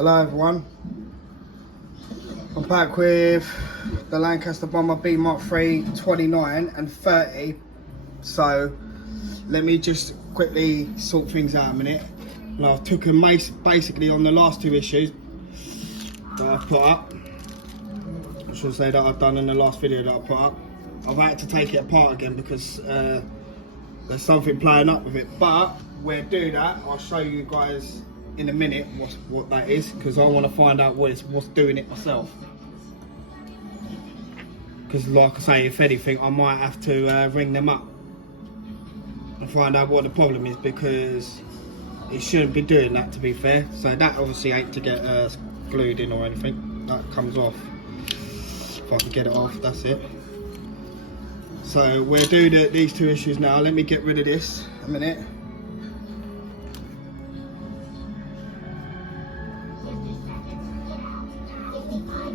Hello everyone, I'm back with the Lancaster Bomber B.lll 3 29 and 30. So let me just quickly sort things out a minute. Now, I've took them basically on the last two issues that I've put up. I should say that I've done in the last video that I put up. I've had to take it apart again because there's something playing up with it, but we'll do that. I'll show you guys in a minute what that is, because I want to find out what's doing it myself. Because like I say, if anything, I might have to ring them up and find out what the problem is, because it shouldn't be doing that, to be fair. So that obviously ain't to get glued in or anything. That comes off. If I can get it off, that's it. So we'll do these two issues now. Let me get rid of this a minute.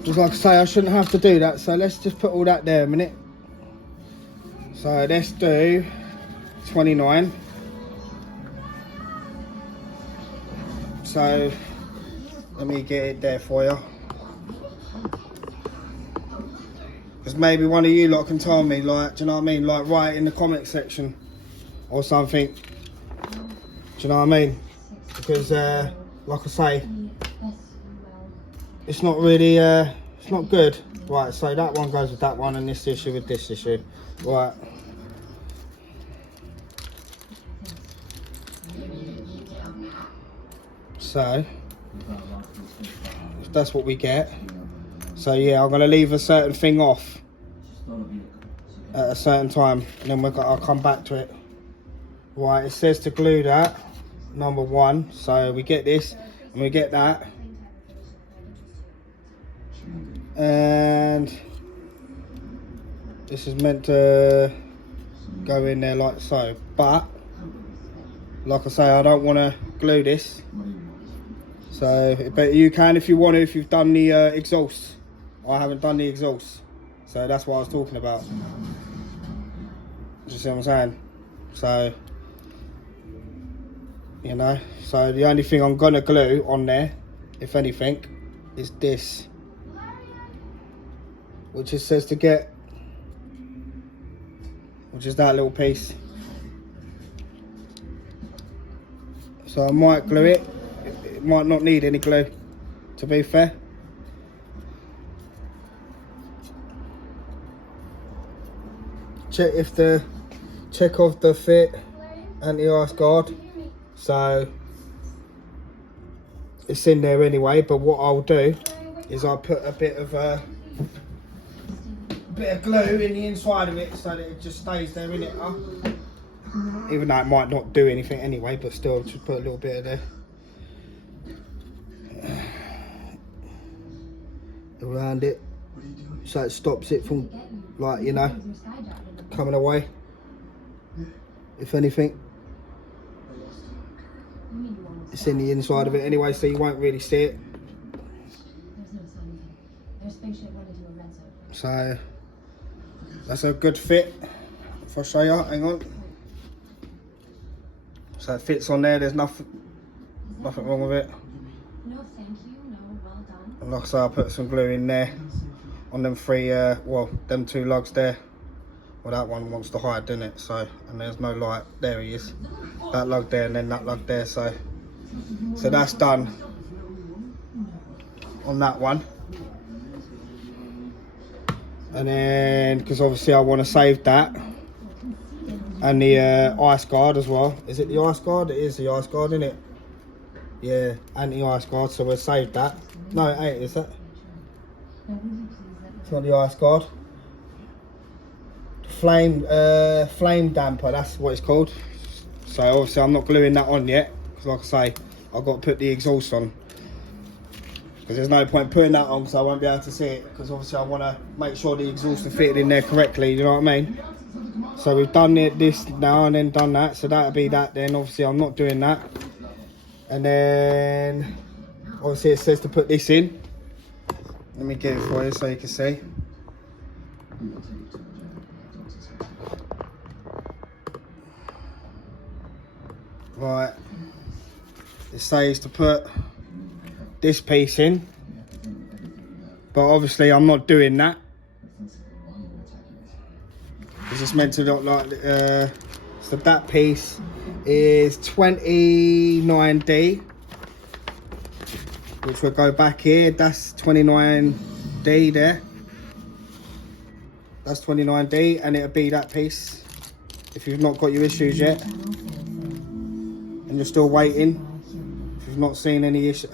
Just like I say, I shouldn't have to do that, so let's just put all that there a minute. So let's do 29. So let me get it there for you. Because maybe one of you lot can tell me, like, do you know what I mean? Like, write in the comment section or something. Do you know what I mean? Because like I say, it's not really, it's not good. Right, so that one goes with that one, and this issue with this issue. Right. So, if that's what we get. So yeah, I'm going to leave a certain thing off at a certain time, and then I'll come back to it. Right, it says to glue that, number 1. So we get this, and we get that. And this is meant to go in there like so, but like I say, I don't want to glue this. So, but you can if you want to, if you've done the exhaust. I haven't done the exhaust, so that's what I was talking about. You see what I'm saying? So, you know, so the only thing I'm gonna glue on there, if anything, is this, which it says to get, which is that little piece. So I might glue it. It might not need any glue, to be fair. Check off the fit anti-ice guard. So it's in there anyway, but what I'll do is I'll put a bit of glue in the inside of it so that it just stays there in it. Even though it might not do anything anyway, but still just put a little bit of there around it, so it stops it from, like, you know, coming away, if anything. It's in the inside of it anyway, so you won't really see it. So that's a good fit. If I show you, hang on. So it fits on there. There's nothing wrong with it. No, thank you. No, well done. And like I say, I put some glue in there on them three, well, them 2 lugs there. Well, that one wants to hide, doesn't it? So, and there's no light. There he is. That lug there, and then that lug there. So that's done on that one. And then, because obviously I want to save that, and the ice guard as well. Is it the ice guard? It is the ice guard, isn't it? Yeah, anti-ice guard. So we'll save that. No, it ain't, is it? It's not the ice guard. Flame damper, that's what it's called. So obviously I'm not gluing that on yet, because like I say, I've got to put the exhaust on, because there's no point putting that on because I won't be able to see it, because obviously I want to make sure the exhaust is fitted in there correctly, you know what I mean? So we've done this now and then done that, so that'll be that then. Obviously I'm not doing that. And then obviously it says to put this in. Let me get it for you so you can see. Right, it says to put this piece in, but obviously I'm not doing that. It's just meant to look like, so that piece is 29D, which will go back here. That's 29D there. That's 29D, and it'll be that piece. If you've not got your issues yet, and you're still waiting, if you've not seen any issues,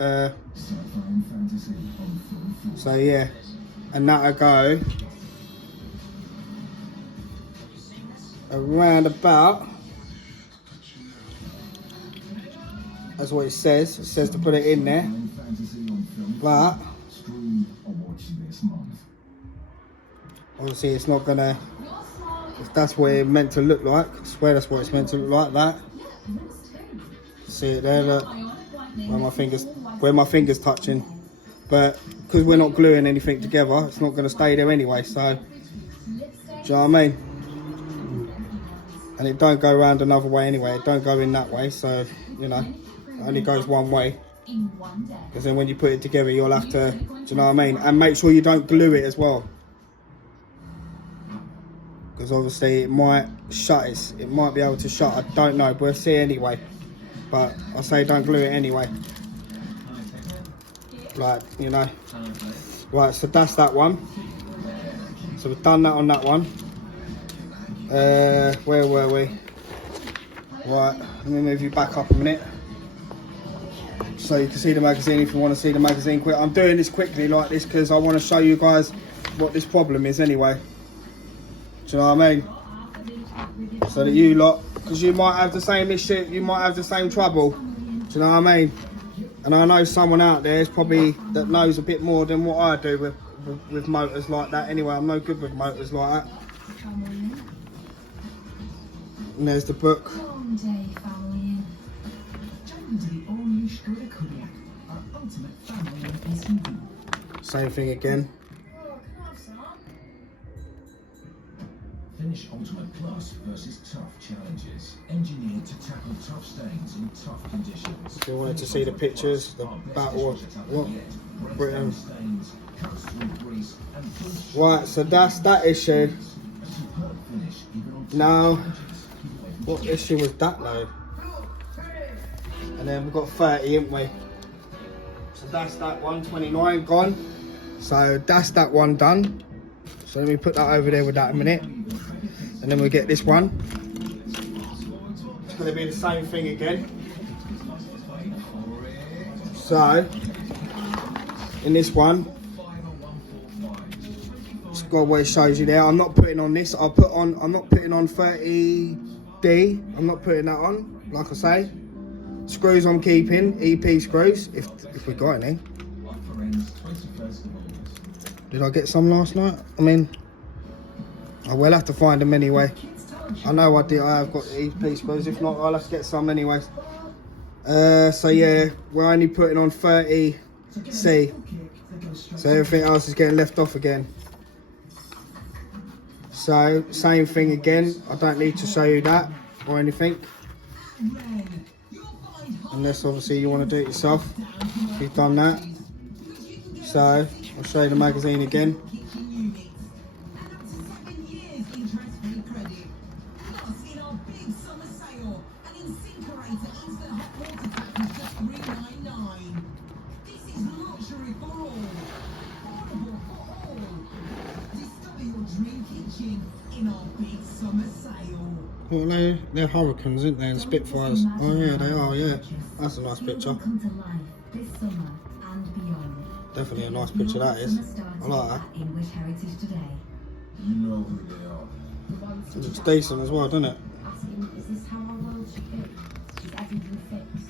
so yeah, and that'll go around about, that's what it says. It says to put it in there, but obviously it's not gonna, if that's what it's meant to look like, I swear that's what it's meant to look like, that. See it there, look, where my fingers touching. But because we're not gluing anything together, it's not gonna stay there anyway, so, do you know what I mean? And it don't go around another way anyway, it don't go in that way, so, you know, it only goes one way. Because then when you put it together, you'll have to, do you know what I mean? And make sure you don't glue it as well. Because obviously it might shut, it might be able to shut, I don't know, but we'll see anyway. But I say don't glue it anyway. Like, you know. Right, so that's that one. So we've done that on that one. Where were we? Right, let me move you back up a minute. So you can see the magazine if you want to see the magazine quick. I'm doing this quickly like this because I want to show you guys what this problem is anyway. Do you know what I mean? So that you lot, because you might have the same issue, you might have the same trouble. Do you know what I mean? And I know someone out there is probably that knows a bit more than what I do with motors like that. Anyway, I'm no good with motors like that. And there's the book. Same thing again. Finish Ultimate Plus versus tough challenges, engineered to tackle tough stains in tough conditions. If you wanted to see the pictures, the battle of Britain. Right, so that's that issue. Now, what issue was that though? And then we've got 30, haven't we? So that's that one, 29 gone. So that's that one done. So let me put that over there with that a minute. And then we'll get this one. It's going to be the same thing again. So, in this one, it's got what it shows you there. I'm not putting on this. I'm not putting on 30D. I'm not putting that on, like I say. Screws I'm keeping, EP screws, if we got any. Did I get some last night? I mean, I will have to find them anyway. I know I did. I have got EP screws. If not, I'll have to get some anyways. So yeah, we're only putting on 30C. So everything else is getting left off again. So same thing again. I don't need to show you that or anything. Unless obviously you want to do it yourself. You've done that. So I'll show you the magazine again. Well, they're Hurricanes, aren't they, and Spitfires? Oh yeah, they are, yeah. That's a nice picture. Definitely a nice picture that is. I like that. You know who they are. It looks decent as well, doesn't it? Is this how our world should be? Is everything fixed?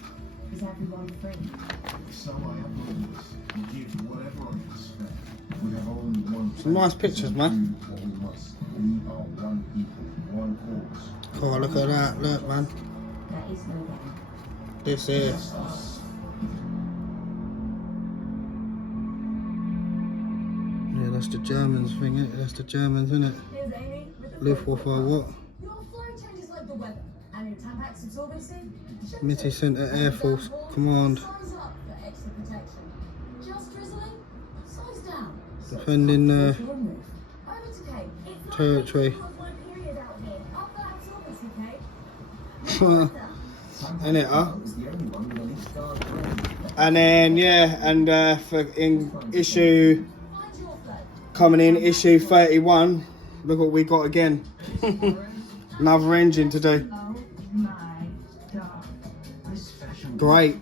Is everyone free? So I have rules. You give whatever I expect. We have only one. Some nice pictures, man. We are one people, one cause. Oh, look at that. Look, man. There is no way. This here. Yeah, that's the Germans thing, isn't it? That's the Germans, isn't it? Here's Amy with the Luftwaffe, what? Your flow changes like the weather, and your Tampax absorbency. Mitty Centre Air Force Command. Size up for extra protection. defending Oh, that's okay. It's not territory. my period out here. I'll go out this, okay? In it, huh? Was the only one with a leaf guard grade. And then yeah, and for in issue coming in issue 31, look what we got again. Another engine to do. Oh my god. This fashion Great.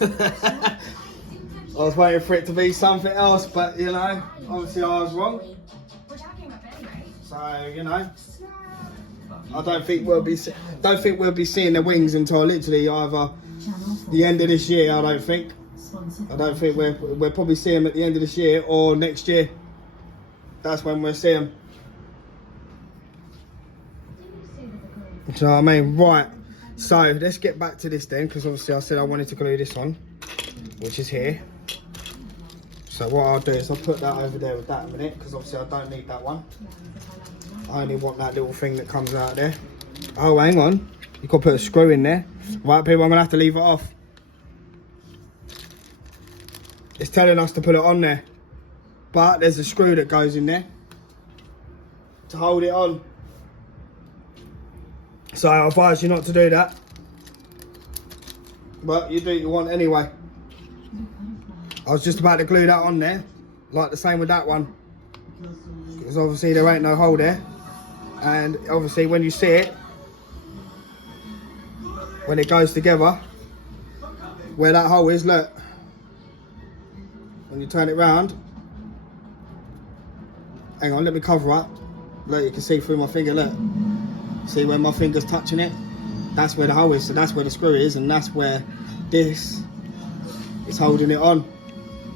I was waiting for it to be something else, but you know, obviously I was wrong. Which I came up anyway. So you know, I don't think we'll be seeing the wings until literally either the end of this year. I don't think we'll probably see them at the end of this year or next year. That's when we'll see them. Do you know what I mean? Right. So let's get back to this then, because obviously I said I wanted to glue this on, which is here. So what I'll do is I'll put that over there with that in a minute, because obviously I don't need that one. I only want that little thing that comes out there. Oh, hang on. You've got to put a screw in there. Right, people, I'm going to have to leave it off. It's telling us to put it on there. But there's a screw that goes in there to hold it on. So I advise you not to do that. But you do what you want anyway. I was just about to glue that on there, like the same with that one. Because obviously there ain't no hole there. And obviously when you see it, when it goes together, where that hole is, look. When you turn it round, hang on, let me cover up. Look, you can see through my finger, look. See where my finger's touching it? That's where the hole is, so that's where the screw is, and that's where this is holding it on.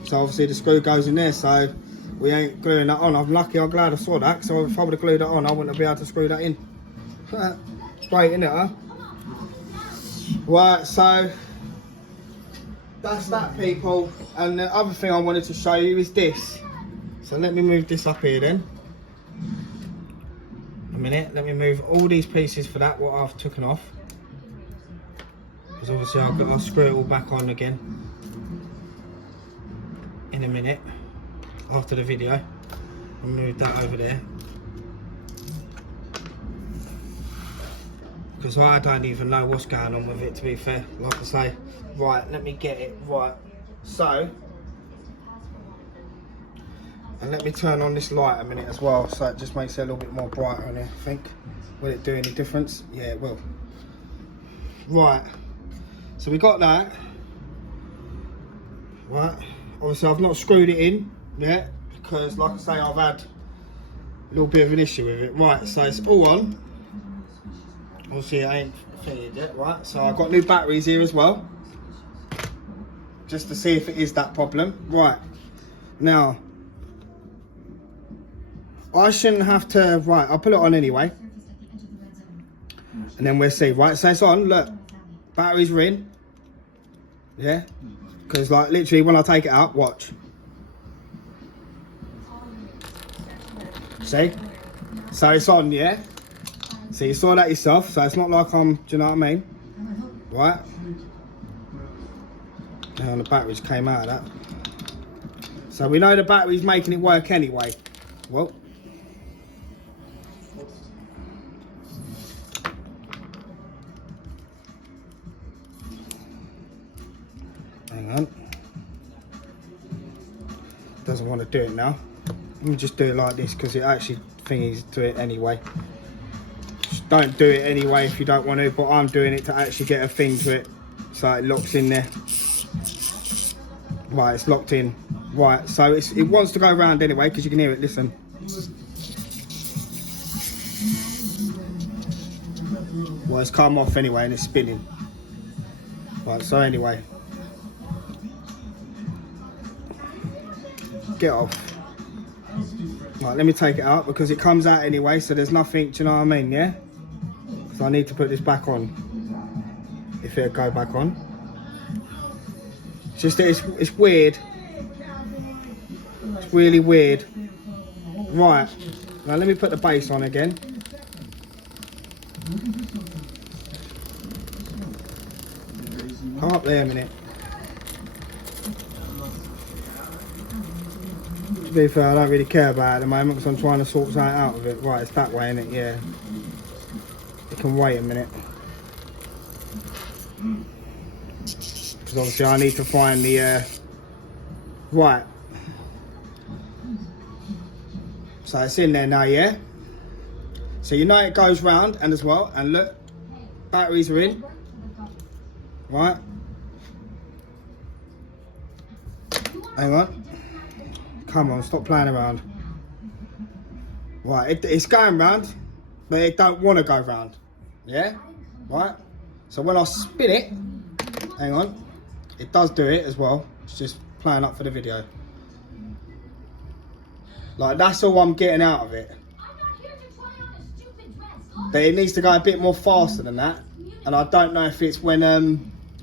So obviously the screw goes in there, so we ain't gluing that on. I'm lucky, I'm glad I saw that, so if I would have glued that on, I wouldn't have been able to screw that in. Great, isn't it, huh? Right, so that's that, people. And the other thing I wanted to show you is this. So let me move this up here then. A minute, let me move all these pieces for that, what I've taken off. Because obviously I'll screw it all back on again in a minute after the video. I'll move that over there. Because I don't even know what's going on with it, to be fair, like I say. Right, let me get it right. So, and let me turn on this light a minute as well, so it just makes it a little bit more brighter in here, I think. Will it do any difference? Yeah, it will. Right, so we got that. Right, obviously I've not screwed it in yet, because like I say, I've had a little bit of an issue with it. Right, so it's all on. Obviously I ain't fitted yet, right? So I've got new batteries here as well, just to see if it is that problem. Right, now, I shouldn't have to, right, I'll put it on anyway. And then we'll see, right? So it's on, look, batteries are in. Yeah? Because like literally when I take it out, watch. See? So it's on, yeah? So you saw that yourself, so it's not like I'm, do you know what I mean? Right? Now the batteries came out of that. So we know the battery's making it work anyway. Well. Hang on. Doesn't want to do it now. Let me just do it like this because it actually thingies to it anyway. Just don't do it anyway if you don't want to, but I'm doing it to actually get a thing to it so it locks in there. Right, it's locked in. Right, so it wants to go around anyway because you can hear it. Listen. Well, it's come off anyway and it's spinning. Right, so anyway. Get off. Right, let me take it out because it comes out anyway, so there's nothing, do you know what I mean, yeah? So I need to put this back on. If it'll go back on. It's just that it's weird. It's really weird. Right, now let me put the base on again. Come up there a minute. To be fair, I don't really care about it at the moment because I'm trying to sort something out of it. Right, it's that way, isn't it? Yeah. It can wait a minute. Because obviously I need to find the... right. So it's in there now, yeah? So you know it goes round and as well. And look, batteries are in. Right. Hang on. Come on, stop playing around. Right, it's going round, but it don't want to go round. Yeah? Right? So when I spin it, hang on, it does do it as well. It's just playing up for the video. Like, that's all I'm getting out of it. But it needs to go a bit more faster than that. And I don't know if it's when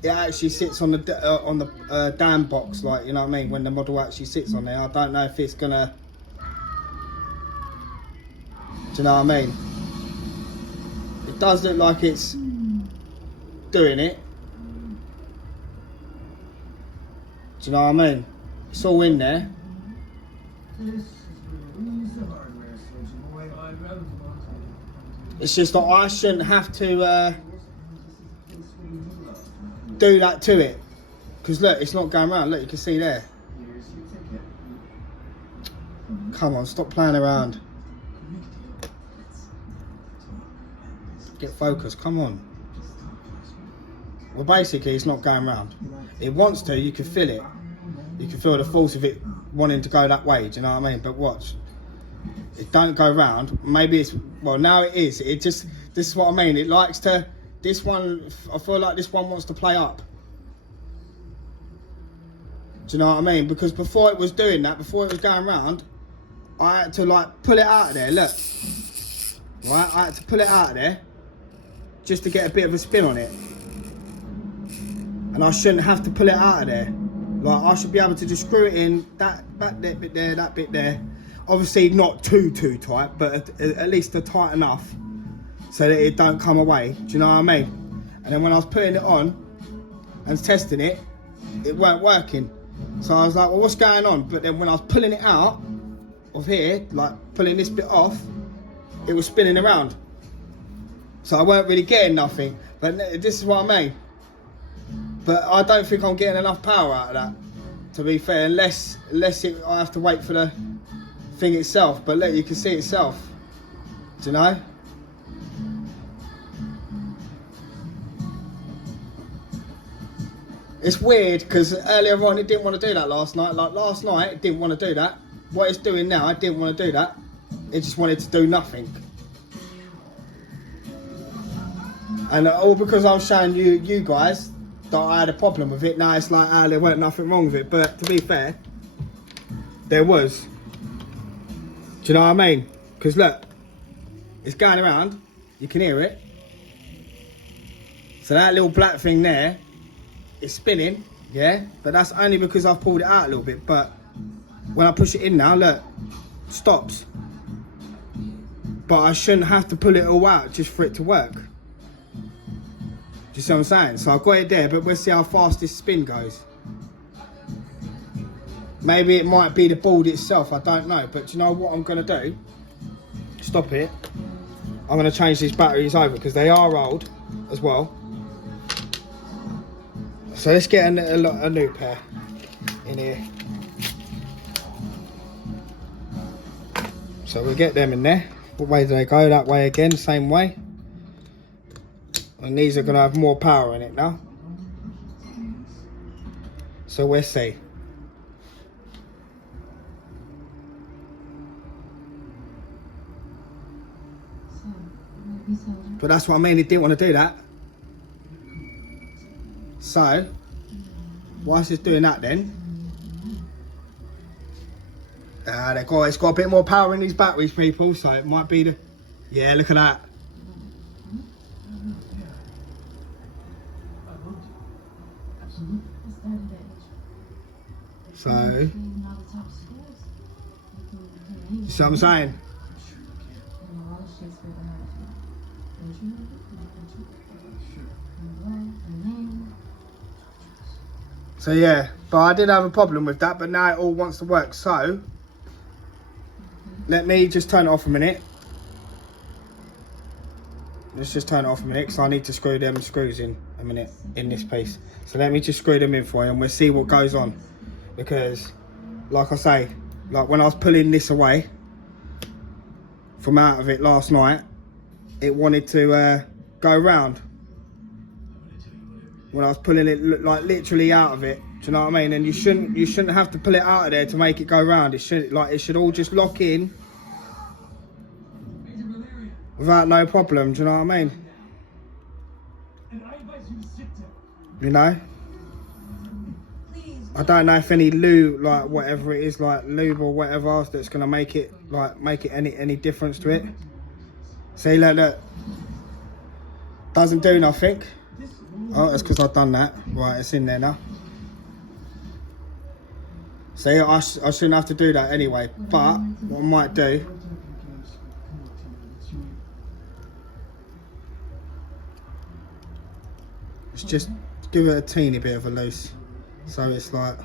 it actually sits on the dam box, like, you know what I mean, when the model actually sits on there. I don't know if it's gonna, do you know what I mean? It does look like it's doing it. Do you know what I mean? It's all in there. It's just that I shouldn't have to do that to it, because look, it's not going around. Look, you can see there. Come on, stop playing around. Get focused, come on. Well, basically it's not going round. It wants to, you can feel it. You can feel the force of it wanting to go that way, do you know what I mean? But watch, it don't go round. Maybe it's, well, now it is. It just, this is what I mean. It likes to, this one, I feel like this one wants to play up. Do you know what I mean? Because before it was doing that, before it was going round, I had to like pull it out of there, look. Right, I had to pull it out of there just to get a bit of a spin on it. And I shouldn't have to pull it out of there. Like, I should be able to just screw it in, that bit there, that bit there. Obviously not too tight, but at least tight enough so that it don't come away. Do you know what I mean? And then when I was putting it on and testing it, it weren't working. So I was like, well, what's going on? But then when I was pulling it out of here, like pulling this bit off, it was spinning around. So I weren't really getting nothing. But this is what I mean. But I don't think I'm getting enough power out of that, to be fair, unless I have to wait for the thing itself. But look, you can see itself. Do you know? It's weird because earlier on it didn't want to do that last night. Like last night it didn't want to do that. What it's doing now, it didn't want to do that. It just wanted to do nothing. And all because I was showing you guys that I had a problem with it. Now it's like, there weren't nothing wrong with it. But to be fair, there was. Do you know what I mean? Because look, it's going around. You can hear it. So that little black thing there, it's spinning, yeah? But that's only because I've pulled it out a little bit. But when I push it in now, look, it stops. But I shouldn't have to pull it all out just for it to work. Do you see what I'm saying? So I've got it there, but we'll see how fast this spin goes. Maybe it might be the board itself, I don't know. But do you know what I'm going to do? Stop it. I'm going to change these batteries over because they are old as well. So let's get a new pair in here. So we'll get them in there. What way do they go? That way again, same way. And these are going to have more power in it now. So we'll see. But that's what I mean, it didn't want to do that. So, whilst it's doing that then, it's got a bit more power in these batteries, people, so it might be the, yeah, look at that. So, you see what I'm saying? So yeah, but I did have a problem with that, but now it all wants to work. So let me just turn it off a minute. Let's just turn it off a minute because I need to screw them screws in a minute in this piece. So let me just screw them in for you and we'll see what goes on. Because, like I say, like when I was pulling this away from out of it last night, it wanted to go round. When I was pulling it like literally out of it, do you know what I mean? And you shouldn't have to pull it out of there to make it go round. It should all just lock in without no problem. Do you know what I mean? You know. I don't know if any lube, like whatever it is, like lube or whatever else that's gonna make it any difference to it. See, look, doesn't do nothing. Oh, that's because I've done that. Right, it's in there now. See, I shouldn't have to do that anyway. But what I might do, is just give it a teeny bit of a loose. So it's like, do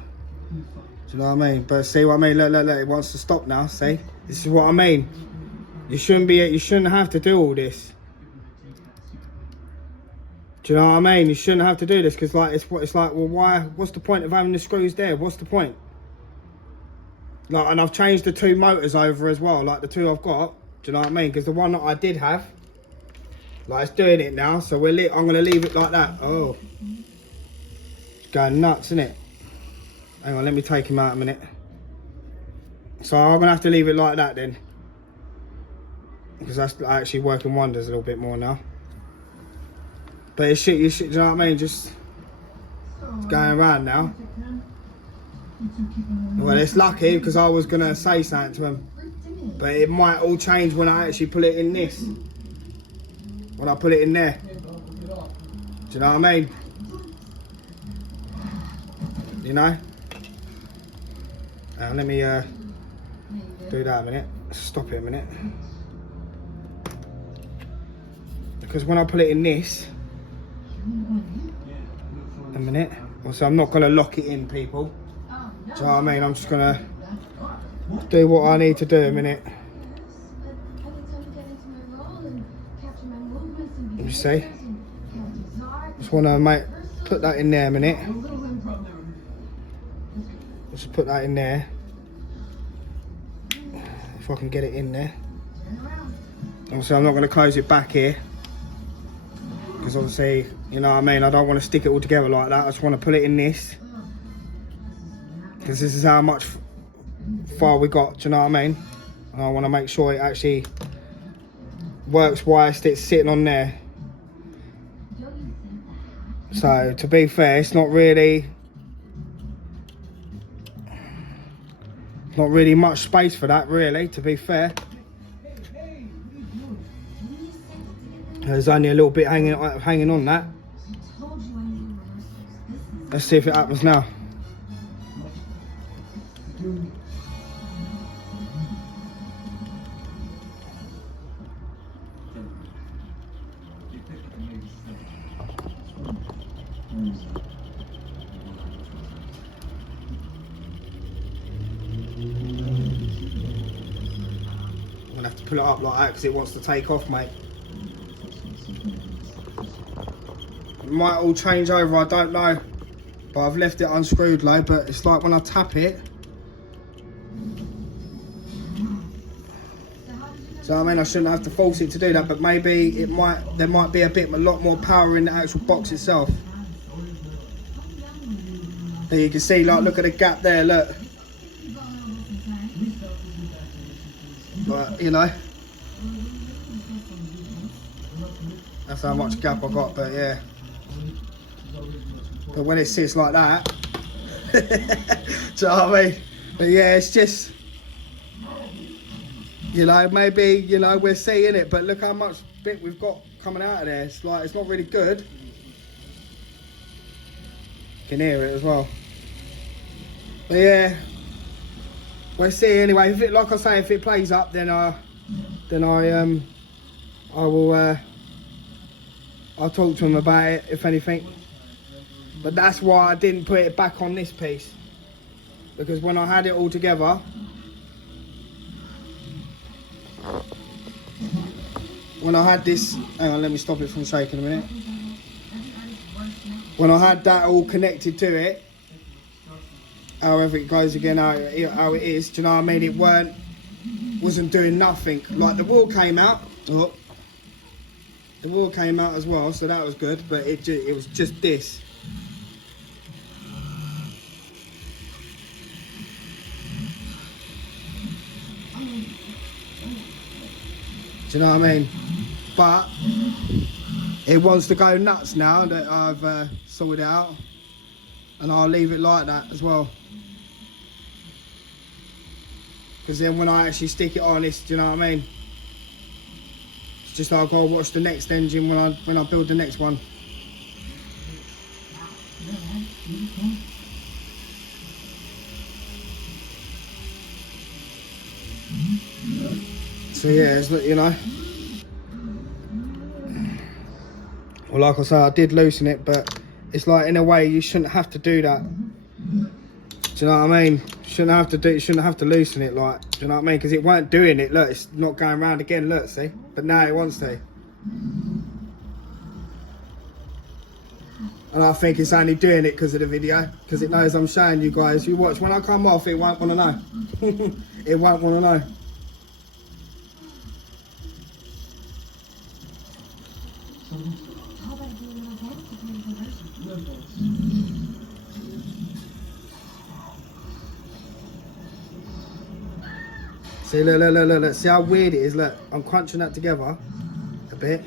you know what I mean? But see what I mean? Look, it wants to stop now. See, this is what I mean. You shouldn't have to do all this. Do you know what I mean? You shouldn't have to do this because like it's like, well, why? What's the point of having the screws there? What's the point? Like, and I've changed the 2 motors over as well, like the 2 I've got. Do you know what I mean? Because the one that I did have, like, it's doing it now. So I'm gonna leave it like that. Oh, it's going nuts, isn't it? Hang on, let me take him out a minute. So I'm gonna have to leave it like that then, because that's actually working wonders a little bit more now. But you should, you know what I mean? Just it's going around now. Well, it's lucky because I was gonna say something to him, but it might all change when I actually put it in this. When I put it in there. Do you know what I mean? You know? Let me do that a minute. Stop it a minute. Because when I put it in this, a minute. Also, I'm not gonna lock it in, people. Do you know what I mean? I'm just gonna do what I need to do a minute. You see? Just wanna put that in there a minute. Just put that in there. If I can get it in there. Obviously, I'm not gonna close it back here. Because obviously, you know what I mean? I don't want to stick it all together like that. I just want to put it in this. Because this is how much far we got, do you know what I mean? And I want to make sure it actually works whilst it's sitting on there. So, to be fair, it's not really much space for that, really, to be fair. There's only a little bit hanging on that. Let's see if it happens now. I'm gonna have to pull it up like that because it wants to take off, mate. It might all change over, I don't know. But I've left it unscrewed low, but it's like when I tap it. So I mean, I shouldn't have to force it to do that, but maybe there might be a lot more power in the actual box itself. There you can see, like, look at the gap there, look. But, you know, that's how much gap I got, but yeah. But when it sits like that, do you know what I mean? But yeah, it's just, you know, maybe, you know, we're seeing it, but look how much bit we've got coming out of there. It's like, it's not really good. You can hear it as well. But yeah, we'll see anyway. If it, like I say, if it plays up, then I will, I'll talk to him about it, if anything. But that's why I didn't put it back on this piece. Because when I had it all together, when I had this, hang on, let me stop it from shaking a minute. When I had that all connected to it, however it goes again, how it is, do you know what I mean? It wasn't doing nothing. Like the wheel came out, look, the wheel came out as well, so that was good, but it was just this. Do you know what I mean? But it wants to go nuts now that I've sorted it out, and I'll leave it like that as well. Because then when I actually stick it on, do you know what I mean? It's just I'll go watch the next engine when I build the next one. So yeah, it's, you know. Well, like I say, I did loosen it, but it's like, in a way, you shouldn't have to do that. Do you know what I mean? Shouldn't have to loosen it, like, do you know what I mean? Because it weren't doing it. Look, it's not going round again. Look, see? But now it wants to. And I think it's only doing it because of the video, because it knows I'm showing you guys. You watch, when I come off, it won't want to know. It won't want to know. See, look, see how weird it is, look. I'm crunching that together a bit.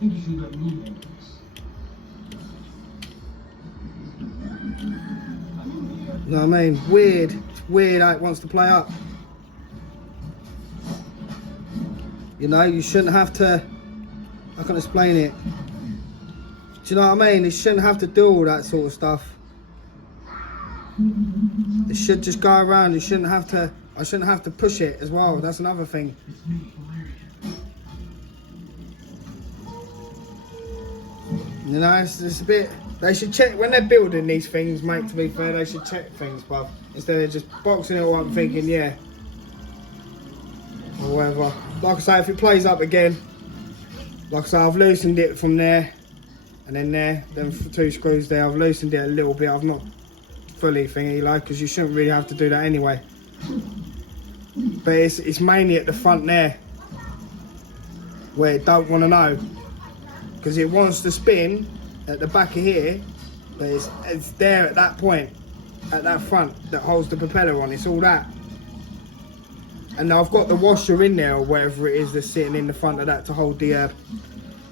You know what I mean? Weird. It's weird how it wants to play up. You know, you shouldn't have to, I can't explain it. Do you know what I mean? It shouldn't have to do all that sort of stuff. It should just go around. You shouldn't have to, I shouldn't have to push it as well. That's another thing. You know, it's a bit, they should check, when they're building these things, mate, to be fair, they should check things, bruv. Instead of just boxing it all up and thinking, yeah, or whatever. Like I say, if it plays up again, like I say, I've loosened it from there, and then there, then 2 screws there. I've loosened it a little bit. I've not fully thingy, like, because you shouldn't really have to do that anyway. But it's mainly at the front there where it don't want to know, because it wants to spin at the back of here, but it's there at that point, at that front that holds the propeller on. It's all that. And I've got the washer in there, or whatever it is that's sitting in the front of that to hold the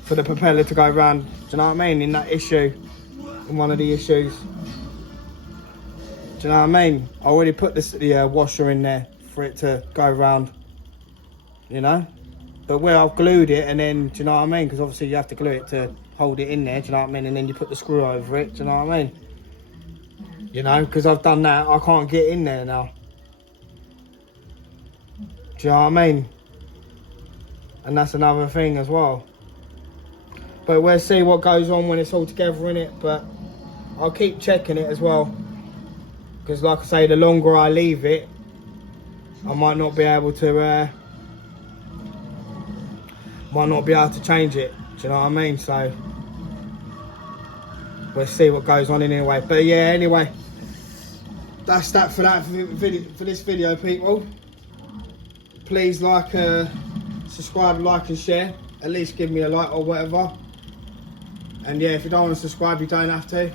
for the propeller to go around. Do you know what I mean? In that issue, in one of the issues. Do you know what I mean? I already put the washer in there for it to go around. You know, but where I've glued it, and then, do you know what I mean? Because obviously you have to glue it to hold it in there. Do you know what I mean? And then you put the screw over it. Do you know what I mean? You know, because I've done that, I can't get in there now. Do you know what I mean? And that's another thing as well. But we'll see what goes on when it's all together in it. But I'll keep checking it as well. Because like I say, the longer I leave it, I might not be able to change it. Do you know what I mean? So we'll see what goes on anyway. But yeah, anyway, that's that for this video, people. Please like, subscribe, like and share. At least give me a like or whatever. And yeah, if you don't want to subscribe, you don't have to. Do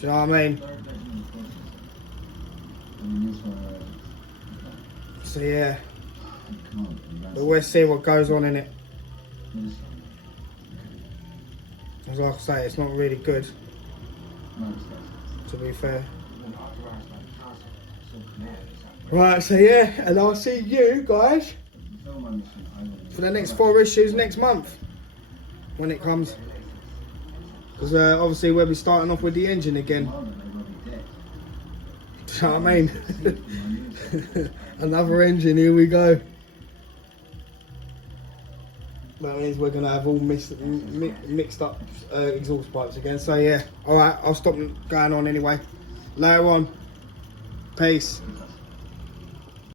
you know what I mean? So yeah. But we'll see what goes on in it. As like I say, it's not really good, to be fair. Right, so yeah, and I'll see you guys for the next 4 issues next month when it comes. Because obviously we'll be starting off with the engine again. Do you know what I mean? Another engine, here we go. That means we're going to have all mixed up exhaust pipes again. So yeah, alright, I'll stop going on anyway. Later on. Peace.